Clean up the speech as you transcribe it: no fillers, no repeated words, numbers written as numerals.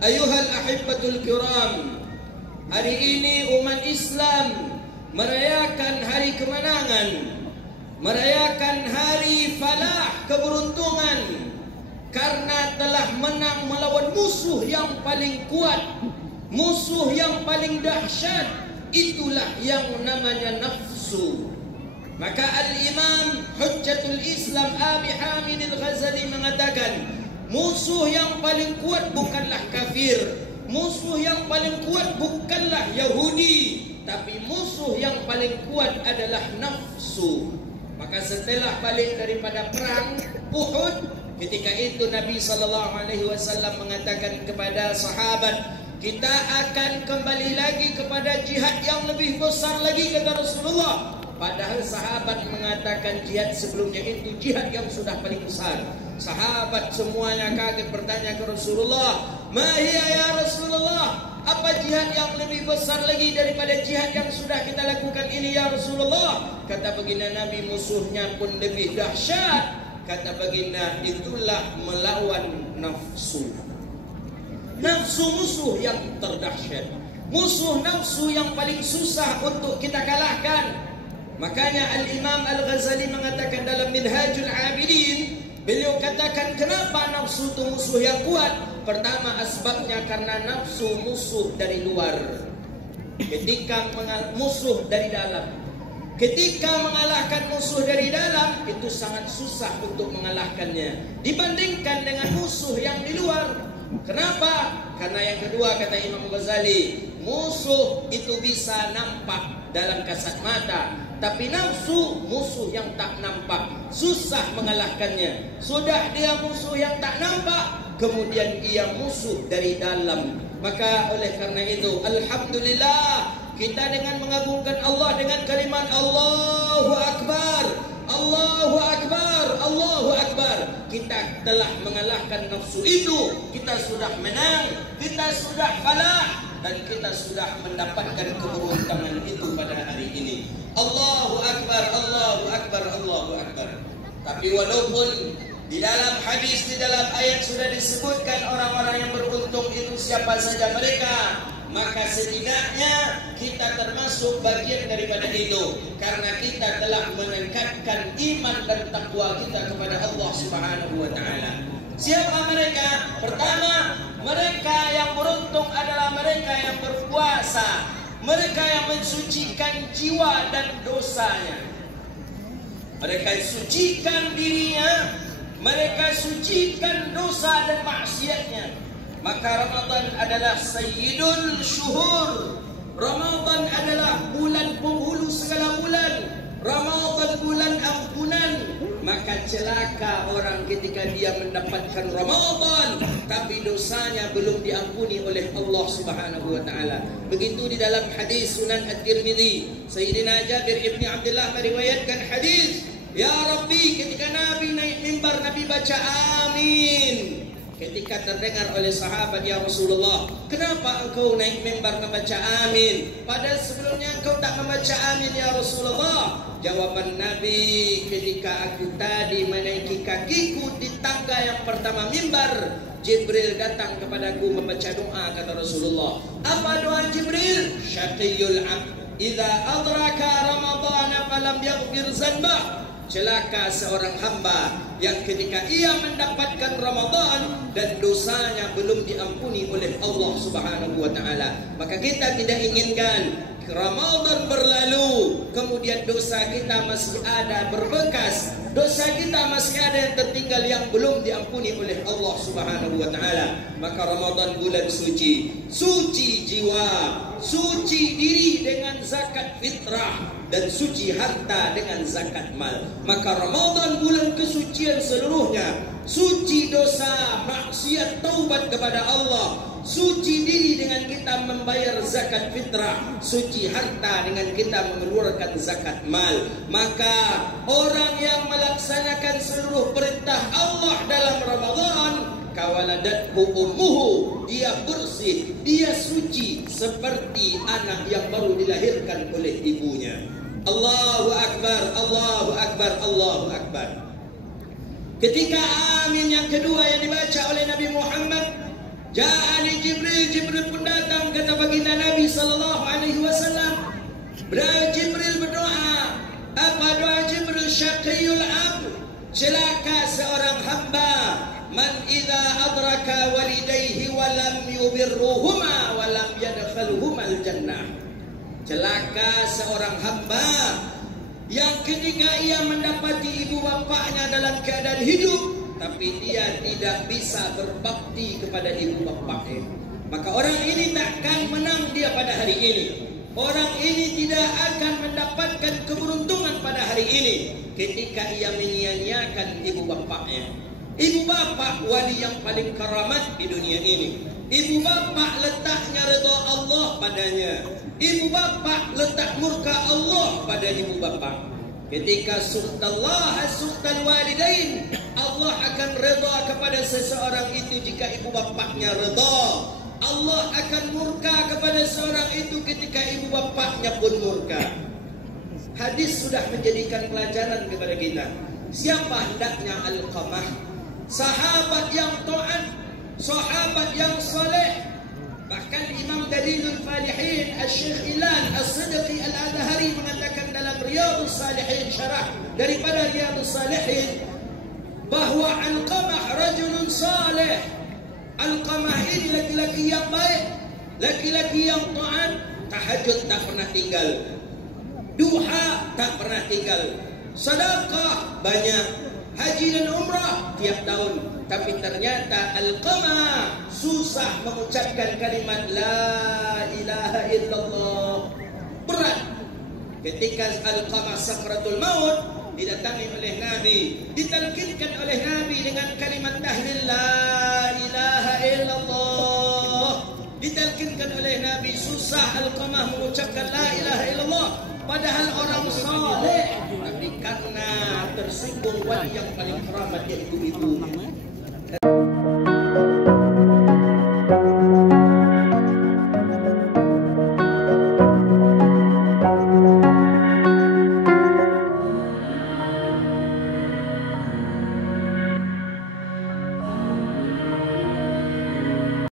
Ayuhal ahibbatul kiram, hari ini umat Islam merayakan hari kemenangan, merayakan hari falah, keberuntungan, karena telah menang melawan musuh yang paling kuat, musuh yang paling dahsyat. Itulah yang namanya nafsu. Maka Al-Imam Hujjatul Islam Abi Hamid Al-Ghazali mengatakan, musuh yang paling kuat bukanlah kafir, musuh yang paling kuat bukanlah Yahudi, tapi musuh yang paling kuat adalah nafsu. Maka setelah balik daripada perang Uhud, ketika itu Nabi SAW mengatakan kepada sahabat, kita akan kembali lagi kepada jihad yang lebih besar lagi, kata Rasulullah. Padahal sahabat mengatakan jihad sebelumnya itu jihad yang sudah paling besar. Sahabat semuanya kaget bertanya ke Rasulullah, "Mahia ya Rasulullah? Apa jihad yang lebih besar lagi daripada jihad yang sudah kita lakukan ini ya Rasulullah?" Kata baginda Nabi, musuhnya pun lebih dahsyat. Kata baginda, itulah melawan nafsu. Nafsu musuh yang terdahsyat, musuh nafsu yang paling susah untuk kita kalahkan. Makanya Al-Imam Al-Ghazali mengatakan dalam Minhajul Abidin, beliau katakan kenapa nafsu itu musuh yang kuat. Pertama, asbabnya karena nafsu musuh dari luar, ketika musuh dari dalam. Ketika mengalahkan musuh dari dalam, itu sangat susah untuk mengalahkannya dibandingkan dengan musuh yang di luar. Kenapa? Karena yang kedua, kata Imam Ghazali, musuh itu bisa nampak dalam kasat mata, tapi nafsu musuh yang tak nampak, susah mengalahkannya. Sudah dia musuh yang tak nampak, kemudian ia musuh dari dalam. Maka oleh karena itu, alhamdulillah, kita dengan mengagungkan Allah dengan kalimat Allahu Akbar, Allahu Akbar, Allahu Akbar, kita telah mengalahkan nafsu itu. Kita sudah menang, kita sudah falah, dan kita sudah mendapatkan keberuntungan itu pada hari ini. Allahu Akbar, Allahu Akbar, Allahu Akbar. Tapi walaupun di dalam hadis, di dalam ayat sudah disebutkan orang-orang yang beruntung itu siapa saja mereka, maka setidaknya kita termasuk bagian daripada itu, karena kita telah meningkatkan iman dan takwa kita kepada Allah Subhanahu wa taala. Siapa mereka? Pertama, mereka yang beruntung adalah mereka yang berpuasa, mereka yang mensucikan jiwa dan dosanya. Mereka sucikan dirinya, mereka sucikan dosa dan maksiatnya. Maka Ramadan adalah sayyidul syuhur. Ramadan adalah bulan penghulu segala bulan. Ramadan bulan ampunan. Maka celaka orang ketika dia mendapatkan Ramadan tapi dosanya belum diampuni oleh Allah Subhanahu wa taala. Begitu di dalam hadis Sunan At-Tirmidzi, Sayyidina Jabir ibni Abdullah meriwayatkan hadis, ya Rabbi, ketika Nabi naik mimbar, Nabi baca amin. Ketika terdengar oleh sahabat, ya Rasulullah, kenapa engkau naik mimbar membaca amin, padahal sebelumnya engkau tak membaca amin ya Rasulullah? Jawaban Nabi, ketika aku tadi menaiki kakiku di tangga yang pertama mimbar, Jibril datang kepadaku membaca doa, kata Rasulullah. Apa doa Jibril? Syaqiyul abd idza adraka ramadhana falam yaghfir zanbah. Celaka seorang hamba yang ketika ia mendapatkan Ramadan dan dosanya belum diampuni oleh Allah Subhanahu wa taala. Maka kita tidak inginkan Ramadan berlalu kemudian dosa kita masih ada berbekas, dosa kita masih ada yang tertinggal yang belum diampuni oleh Allah Subhanahu wa taala. Maka Ramadan bulan suci, suci jiwa, suci diri dengan zakat fitrah, dan suci harta dengan zakat mal. Maka Ramadan bulan kesucian seluruhnya, suci dosa, maksiat, taubat kepada Allah, suci diri dengan kita membayar zakat fitrah, suci harta dengan kita mengeluarkan zakat mal. Maka orang yang melaksanakan seluruh perintah Allah dalam Ramadan, kawaladathu ummuhu, dia bersih, dia suci seperti anak yang baru dilahirkan oleh ibunya. Allahu Akbar, Allahu Akbar, Allahu Akbar. Ketika amin yang kedua yang dibaca oleh Nabi Muhammad, Ja'ani Jibril pun datang, kata baginda Nabi sallallahu alaihi wasallam. Jibril berdoa. Apa doa Jibril? Syaqiyul abd, celaka seorang hamba, man idza adraka walidayhi wa lam yubirruhuma wa lam yadkhalhuma al-jannah. Celaka seorang hamba yang ketika ia mendapati ibu bapaknya dalam keadaan hidup, tapi dia tidak bisa berbakti kepada ibu bapaknya. Maka orang ini takkan menang dia pada hari ini. Orang ini tidak akan mendapatkan keberuntungan pada hari ini ketika ia menyia-nyiakan ibu bapaknya. Ibu bapak wali yang paling keramat di dunia ini. Ibu bapak letaknya redha Allah padanya. Ibu bapak letak murka Allah pada ibu bapak. Ketika suqtallah suqtal walidain, Allah akan redha kepada seseorang itu jika ibu bapaknya redha. Allah akan murka kepada seorang itu ketika ibu bapaknya pun murka. Hadis sudah menjadikan pelajaran kepada kita. Siapa hendaknya Alqamah? Sahabat yang taat, sahabat yang saleh. Bahkan Imam Dalilul Falihin Al-Syekh Ilan As-Sidqi Al-Adhari mengatakan dalam Riyadhus Salihin, syarah daripada Riyadhus Salihin, bahwa Alqamah rajulun saleh. Alqamah ini laki-laki yang baik, laki-laki yang taat, tahajud tak pernah tinggal, duha tak pernah tinggal, sedekah banyak, haji dan umrah tiap tahun. Tapi ternyata Alqamah susah mengucapkan kalimat La ilaha illallah. Berat. Ketika Alqamah sakratul maut, didatangi oleh Nabi, ditalkinkan oleh Nabi dengan kalimat tahlil La ilaha illallah. Ditalkinkan oleh Nabi, susah Alqamah mengucapkan La ilaha illallah, padahal orang saleh. Tapi karena tersinggung wali yang paling keramat, yaitu ibunya,